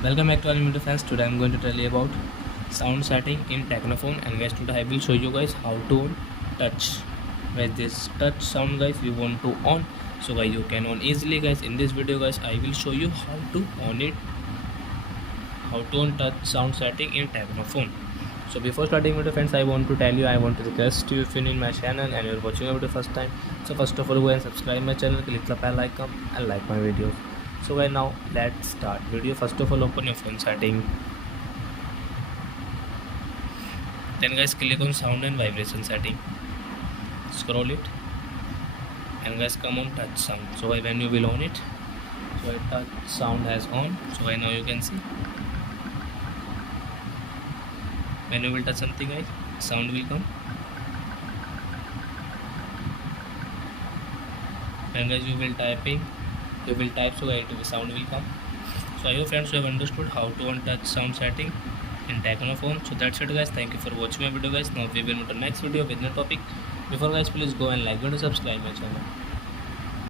Welcome back to all YouTube fans. Today I'm going to tell you about sound setting in Technophone, and guys today I will show you guys how to on touch. Guys, this touch sound guys you want to on, so guys you can on easily guys. In this video guys I will show you how to on it, how to on touch sound setting in Technophone. So before starting video friends, I want to tell you, I want to request you, if you're new in my channel and you're watching my video first time, so first of all go and subscribe my channel, click the bell icon and like my videos. So guys, now let's start video. First of all open your phone setting, then guys click on sound and vibration setting, scroll it, and guys come on touch sound. So guys, when you will on it, so touch sound has on. So guys, now you can see when you will touch something guys, sound will come, and guys you will type, so guys sound will come. So I hope friends you have understood how to on touch sound setting in Technophone. So that's it guys, thank you for watching my video guys. Now we will move to the next video with new topic. Before guys, please go and like and subscribe my channel.